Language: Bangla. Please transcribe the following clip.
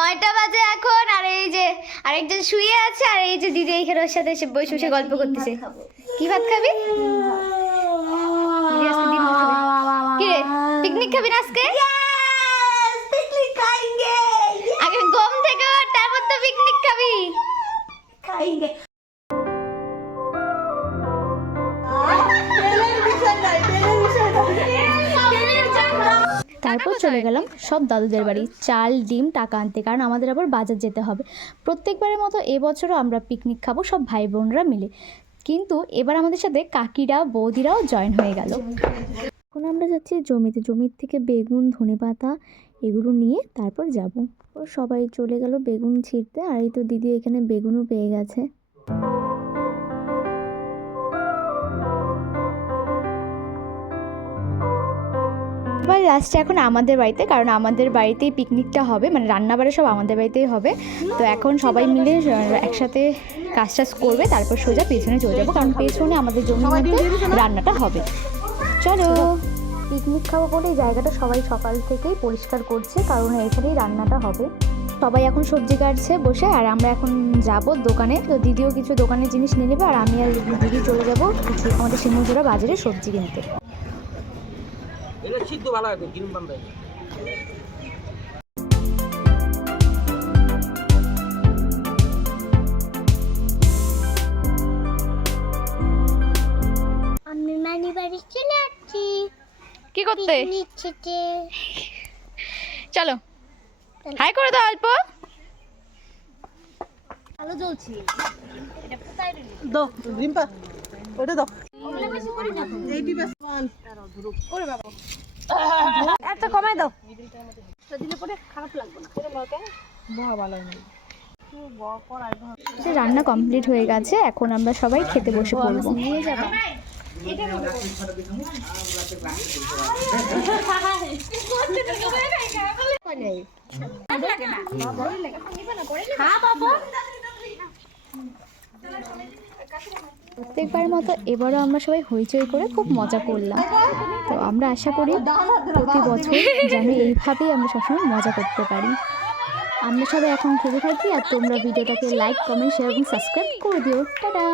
9টা বাজে এখন, আর এই যে আরেকজন শুয়ে আছে, আর এই যে দিদি এখানে ওর সাথে এসে বসে বসে গল্প করতেছে। কি ভাত খাবি? দিদি আজকে ডিম ভাত খাবে। কি রে, পিকনিক খাবি না আজকে? पिकनिक खाएंगे আগে ঘুম থেকে ওঠ, তারপর তো পিকনিক খাবি। खाएंगे তারপর চলে গেলাম সব দাদুদের বাড়ি চাল ডিম টাকা আনতে, কারণ আমাদের আবার বাজার যেতে হবে। প্রত্যেকবারের মতো এবছরও আমরা পিকনিক খাবো সব ভাই বোনরা মিলে, কিন্তু এবার আমাদের সাথে কাকিরা বৌদিরাও জয়েন হয়ে গেল। এখন আমরা যাচ্ছি জমিতে, জমির থেকে বেগুন ধনেপাতা এগুলো নিয়ে তারপর যাব। সবাই চলে গেল বেগুন ছিঁড়তে, আর এই তো দিদি এখানে বেগুনও পেয়ে গেছে। এবার লাস্টে এখন আমাদের বাড়িতে, কারণ আমাদের বাড়িতেই পিকনিকটা হবে, মানে রান্নাবাড়া সব আমাদের বাড়িতেই হবে। তো এখন সবাই মিলে একসাথে কাজ টাজ করবে, তারপর সোজা পেছনে চলে যাবো, কারণ পেছনে আমাদের জমির মধ্যে রান্নাটা হবে। চলো, পিকনিক খাবো বলে এই জায়গাটা সবাই সকাল থেকেই পরিষ্কার করছে, কারণ এখানেই রান্নাটা হবে। সবাই এখন সবজি কাটছে বসে, আর আমরা এখন যাব দোকানে। তো দিদিও কিছু দোকানের জিনিস নিয়ে নেবে, আর আমি আর দিদি চলে যাব কিছু আমাদের শিমুলজোড়া বাজারে সবজি কিনতে। এটা সিদ্ধ ভালো হবে গ্রিন বাম্বে। আমি নানি বাড়ি চলে যাচ্ছি কি করতে? পিকনিক খেতে। চলো, হাই করে দাও অল্প। আলো জ্বলছি দাও রিম্পা ওটা দাও। একটা কমাই দাও, দিলে পরে খারাপ লাগবে না। রান্না কমপ্লিট হয়ে গেছে, এখন আমরা সবাই খেতে বসে পড়বো। প্রত্যেকবারের মতো এবারও আমরা সবাই হইচই করে খুব মজা করলাম। তো আমরা আশা করি প্রতি বছর যেন এইভাবেই আমরা সবসময় মজা করতে পারি। আমরা সবাই এখন খেতে থাকি, আর তোমরা ভিডিওটাকে লাইক কমেন্ট শেয়ার এবং সাবস্ক্রাইব করে দিও। টাটা।